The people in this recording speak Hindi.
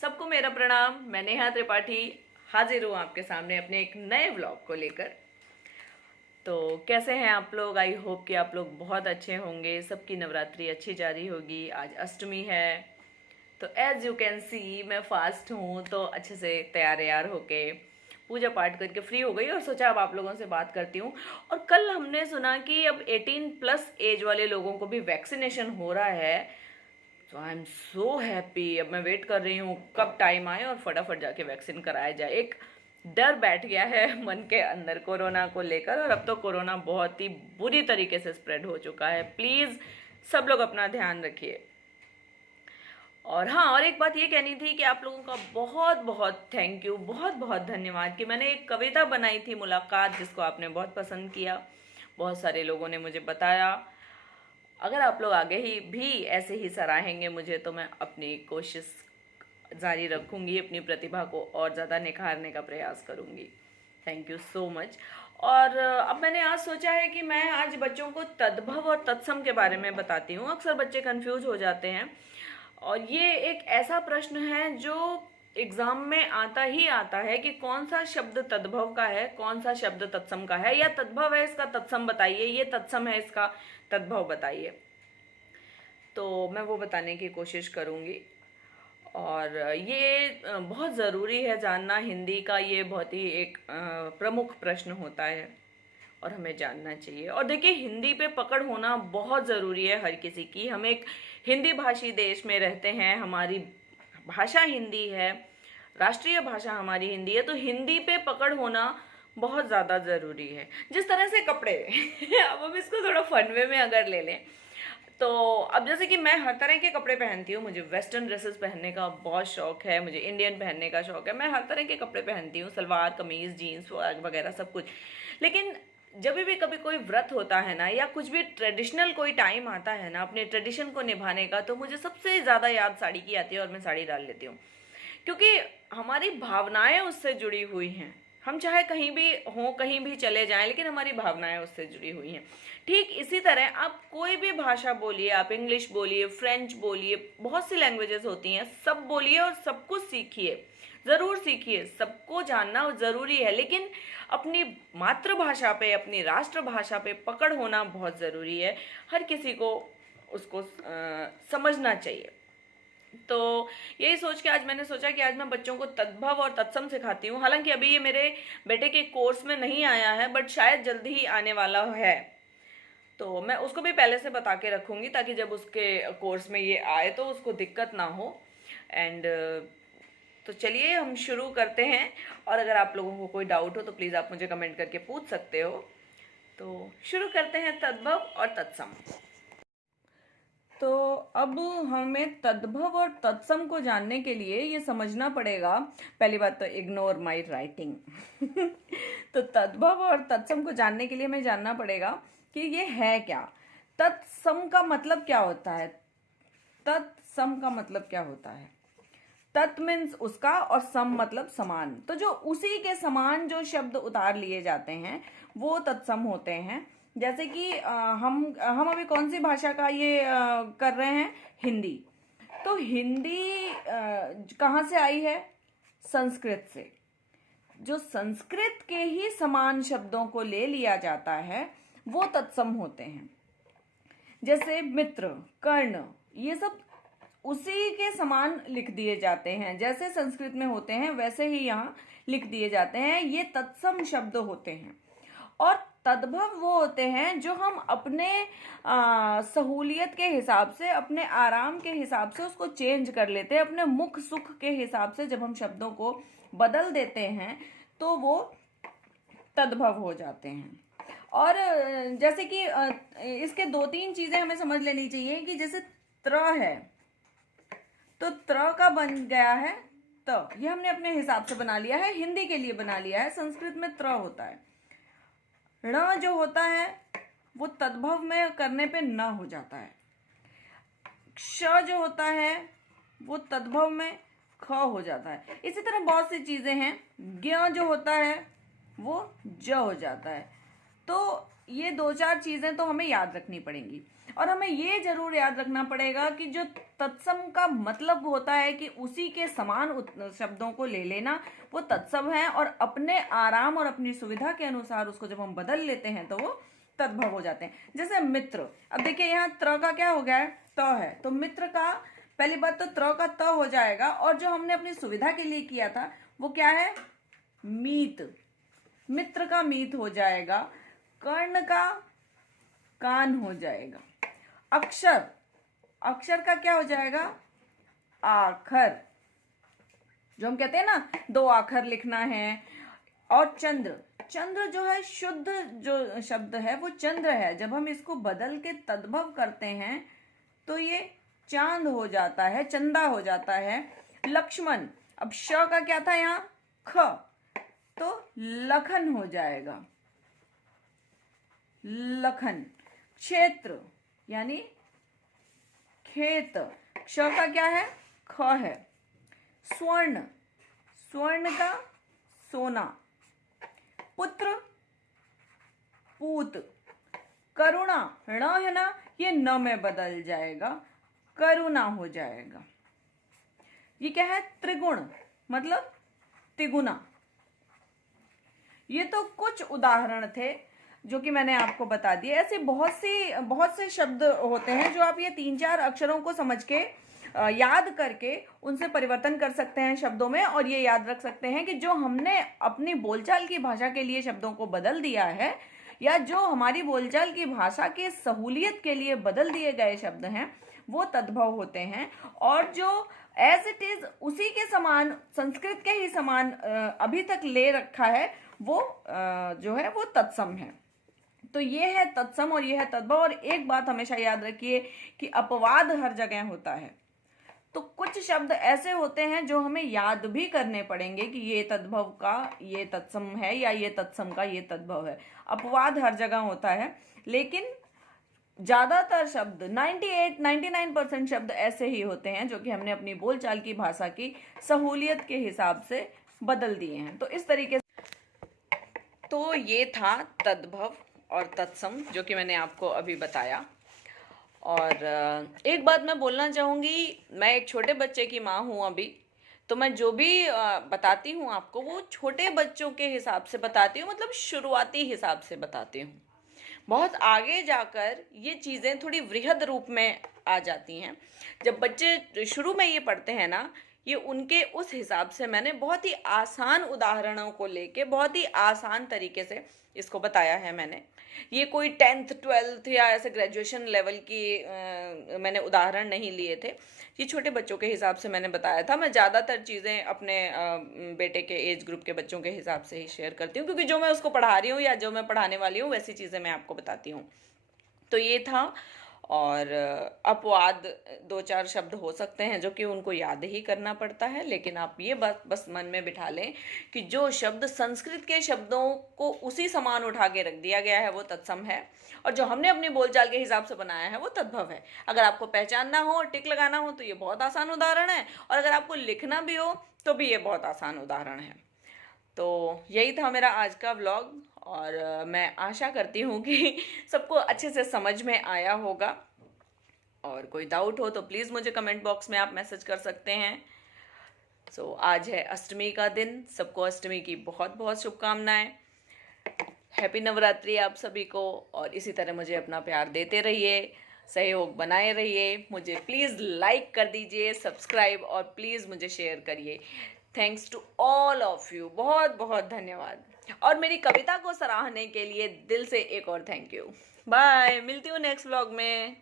सबको मेरा प्रणाम। मैं नेहा त्रिपाठी हाजिर हूँ आपके सामने अपने एक नए व्लॉग को लेकर। तो कैसे हैं आप लोग? आई होप कि आप लोग बहुत अच्छे होंगे। सबकी नवरात्रि अच्छी जारी होगी। आज अष्टमी है, तो एज यू कैन सी मैं फास्ट हूँ, तो अच्छे से तैयार होके पूजा पाठ करके फ्री हो गई और सोचा अब आप लोगों से बात करती हूँ। और कल हमने सुना कि अब 18+ एज वाले लोगों को भी वैक्सीनेशन हो रहा है। तो आई एम सो हैप्पी। अब मैं वेट कर रही हूँ कब टाइम आए और फटाफट जाके वैक्सीन कराया जाए। एक डर बैठ गया है मन के अंदर कोरोना को लेकर, और अब तो कोरोना बहुत ही बुरी तरीके से स्प्रेड हो चुका है। प्लीज सब लोग अपना ध्यान रखिए। और हाँ, और एक बात ये कहनी थी कि आप लोगों का बहुत बहुत थैंक यू, बहुत बहुत धन्यवाद कि मैंने एक कविता बनाई थी मुलाकात, जिसको आपने बहुत पसंद किया। बहुत सारे लोगों ने मुझे बताया। अगर आप लोग आगे ही भी ऐसे ही सराहेंगे मुझे, तो मैं अपनी कोशिश जारी रखूंगी, अपनी प्रतिभा को और ज़्यादा निखारने का प्रयास करूंगी। Thank you so much. और अब मैंने आज सोचा है कि मैं आज बच्चों को तद्भव और तत्सम के बारे में बताती हूँ। अक्सर बच्चे कंफ्यूज हो जाते हैं, और ये एक ऐसा प्रश्न है जो एग्जाम में आता ही आता है कि कौन सा शब्द तद्भव का है, कौन सा शब्द तत्सम का है, या तद्भव है इसका तत्सम बताइए, ये तत्सम है इसका तद्भव बताइए। तो मैं वो बताने की कोशिश करूंगी। और ये बहुत ज़रूरी है जानना। हिंदी का ये बहुत ही एक प्रमुख प्रश्न होता है और हमें जानना चाहिए। और देखिए, हिंदी पे पकड़ होना बहुत ज़रूरी है हर किसी की। हम एक हिंदी भाषी देश में रहते हैं, हमारी भाषा हिंदी है, राष्ट्रीय भाषा हमारी हिंदी है, तो हिंदी पे पकड़ होना बहुत ज़्यादा ज़रूरी है। जिस तरह से कपड़े अब हम इसको थोड़ा फन वे में अगर ले लें, तो अब जैसे कि मैं हर तरह के कपड़े पहनती हूँ। मुझे वेस्टर्न ड्रेसेस पहनने का बहुत शौक है, मुझे इंडियन पहनने का शौक है। मैं हर तरह के कपड़े पहनती हूँ, सलवार कमीज जीन्स वगैरह सब कुछ। लेकिन जब भी कभी कोई व्रत होता है ना, या कुछ भी ट्रेडिशनल कोई टाइम आता है ना अपने ट्रेडिशन को निभाने का, तो मुझे सबसे ज़्यादा याद साड़ी की आती है और मैं साड़ी डाल लेती हूँ। क्योंकि हमारी भावनाएं उससे जुड़ी हुई हैं। हम चाहे कहीं भी हों, कहीं भी चले जाएं, लेकिन हमारी भावनाएं उससे जुड़ी हुई हैं। ठीक इसी तरह आप कोई भी भाषा बोलिए, आप इंग्लिश बोलिए, फ्रेंच बोलिए, बहुत सी लैंग्वेजेस होती हैं, सब बोलिए और सब कुछ सीखिए, ज़रूर सीखिए। सबको जानना ज़रूरी है, लेकिन अपनी मातृभाषा पे, अपनी राष्ट्रभाषा पे पकड़ होना बहुत ज़रूरी है। हर किसी को उसको समझना चाहिए। तो यही सोच के आज मैंने सोचा कि आज मैं बच्चों को तद्भव और तत्सम सिखाती हूँ। हालांकि अभी ये मेरे बेटे के कोर्स में नहीं आया है, बट शायद जल्दी ही आने वाला है। तो मैं उसको भी पहले से बता के रखूंगी, ताकि जब उसके कोर्स में ये आए तो उसको दिक्कत ना हो। एंड तो चलिए हम शुरू करते हैं। और अगर आप लोगों को कोई डाउट हो तो प्लीज़ आप मुझे कमेंट करके पूछ सकते हो। तो शुरू करते हैं तद्भव और तत्सम। तो अब हमें तद्भव और तत्सम को जानने के लिए ये समझना पड़ेगा। पहली बात तो इग्नोर माय राइटिंग तो तद्भव और तत्सम को जानने के लिए हमें जानना पड़ेगा कि ये है क्या। तत्सम का मतलब क्या होता है? तत्सम का मतलब क्या होता है? तत् मीन्स उसका, और सम मतलब समान। तो जो उसी के समान जो शब्द उतार लिए जाते हैं वो तत्सम होते हैं। जैसे कि हम अभी कौन सी भाषा का ये कर रहे हैं? हिंदी। तो हिंदी कहाँ से आई है? संस्कृत से। जो संस्कृत के ही समान शब्दों को ले लिया जाता है वो तत्सम होते हैं। जैसे मित्र, कर्ण, ये सब उसी के समान लिख दिए जाते हैं। जैसे संस्कृत में होते हैं वैसे ही यहाँ लिख दिए जाते हैं। ये तत्सम शब्द होते हैं। और तद्भव वो होते हैं जो हम अपने सहूलियत के हिसाब से, अपने आराम के हिसाब से उसको चेंज कर लेते हैं। अपने मुख सुख के हिसाब से जब हम शब्दों को बदल देते हैं तो वो तद्भव हो जाते हैं। और जैसे कि इसके 2-3 चीजें हमें समझ लेनी चाहिए कि जैसे त्र है, तो त्र का बन गया है त, ये हमने अपने हिसाब से बना लिया है, हिंदी के लिए बना लिया है। संस्कृत में त्र होता है। ण जो होता है वो तद्भव में करने पे न हो जाता है। क्ष जो होता है वो तद्भव में ख हो जाता है। इसी तरह बहुत सी चीजें हैं। ज्ञ जो होता है वो ज हो जाता है। तो ये 2-4 चीजें तो हमें याद रखनी पड़ेंगी। और हमें ये जरूर याद रखना पड़ेगा कि जो तत्सम का मतलब होता है कि उसी के समान शब्दों को ले लेना, वो तत्सम है। और अपने आराम और अपनी सुविधा के अनुसार उसको जब हम बदल लेते हैं तो वो तद्भव हो जाते हैं। जैसे मित्र, अब देखिए यहाँ त्र का क्या हो गया है, त है, तो मित्र का पहली बात तो त्र का त हो जाएगा। और जो हमने अपनी सुविधा के लिए किया था वो क्या है, मीत, मित्र का मीत हो जाएगा। कर्ण का कान हो जाएगा। अक्षर, अक्षर का क्या हो जाएगा, आखर, जो हम कहते हैं ना 2 आखर लिखना है। और चंद्र, चंद्र जो है शुद्ध जो शब्द है वो चंद्र है, जब हम इसको बदल के तद्भव करते हैं तो ये चांद हो जाता है, चंदा हो जाता है। लक्ष्मण, अब श का क्या था यहाँ, ख, तो लखन हो जाएगा, लखन। क्षेत्र यानी खेत, क्ष का क्या है, ख है। स्वर्ण, स्वर्ण का सोना। पुत्र, पूत। करुणा, ण है ना, ये न में बदल जाएगा, करुणा हो जाएगा। ये क्या है, त्रिगुण, मतलब तिगुना। ये तो कुछ उदाहरण थे जो कि मैंने आपको बता दिए। ऐसे बहुत से शब्द होते हैं जो आप ये 3-4 अक्षरों को समझ के याद करके उनसे परिवर्तन कर सकते हैं शब्दों में। और ये याद रख सकते हैं कि जो हमने अपनी बोलचाल की भाषा के लिए शब्दों को बदल दिया है, या जो हमारी बोलचाल की भाषा के सहूलियत के लिए बदल दिए गए शब्द हैं, वो तद्भव होते हैं। और जो एज इट इज उसी के समान, संस्कृत के ही समान अभी तक ले रखा है, वो जो है वो तत्सम है। तो ये है तत्सम और ये है तद्भव। और एक बात हमेशा याद रखिए कि अपवाद हर जगह होता है। तो कुछ शब्द ऐसे होते हैं जो हमें याद भी करने पड़ेंगे कि ये तद्भव का ये तत्सम है, या ये तत्सम का ये तद्भव है। अपवाद हर जगह होता है, लेकिन ज्यादातर शब्द 98-99% शब्द ऐसे ही होते हैं जो कि हमने अपनी बोलचाल की भाषा की सहूलियत के हिसाब से बदल दिए हैं। तो इस तरीके से तो ये था तद्भव और तत्सम जो कि मैंने आपको अभी बताया। और एक बात मैं बोलना चाहूँगी, मैं एक छोटे बच्चे की माँ हूँ अभी, तो मैं जो भी बताती हूँ आपको वो छोटे बच्चों के हिसाब से बताती हूँ, मतलब शुरुआती हिसाब से बताती हूँ। बहुत आगे जाकर ये चीज़ें थोड़ी वृहद रूप में आ जाती हैं। जब बच्चे शुरू में ये पढ़ते हैं ना, ये उनके उस हिसाब से मैंने बहुत ही आसान उदाहरणों को लेके बहुत ही आसान तरीके से इसको बताया है। मैंने ये कोई 10th 12th या ऐसे ग्रेजुएशन लेवल की मैंने उदाहरण नहीं लिए थे। ये छोटे बच्चों के हिसाब से मैंने बताया था। मैं ज़्यादातर चीज़ें अपने बेटे के एज ग्रुप के बच्चों के हिसाब से ही शेयर करती हूँ, क्योंकि जो मैं उसको पढ़ा रही हूँ या जो मैं पढ़ाने वाली हूँ वैसी चीज़ें मैं आपको बताती हूँ। तो ये था। और अपवाद 2-4 शब्द हो सकते हैं जो कि उनको याद ही करना पड़ता है, लेकिन आप ये बात बस मन में बिठा लें कि जो शब्द संस्कृत के शब्दों को उसी समान उठा के रख दिया गया है वो तत्सम है, और जो हमने अपनी बोलचाल के हिसाब से बनाया है वो तद्भव है। अगर आपको पहचानना हो और टिक लगाना हो तो ये बहुत आसान उदाहरण है, और अगर आपको लिखना भी हो तो भी ये बहुत आसान उदाहरण है। तो यही था मेरा आज का व्लॉग, और मैं आशा करती हूँ कि सबको अच्छे से समझ में आया होगा। और कोई डाउट हो तो प्लीज़ मुझे कमेंट बॉक्स में आप मैसेज कर सकते हैं। सो आज है अष्टमी का दिन, सबको अष्टमी की बहुत बहुत शुभकामनाएं। हैप्पी नवरात्रि आप सभी को, और इसी तरह मुझे अपना प्यार देते रहिए, सहयोग बनाए रहिए। मुझे प्लीज़ लाइक कर दीजिए, सब्सक्राइब, और प्लीज़ मुझे शेयर करिए। Thanks to all of you, बहुत बहुत धन्यवाद। और मेरी कविता को सराहने के लिए दिल से एक और थैंक यू। बाय, मिलती हूँ नेक्स्ट व्लॉग में।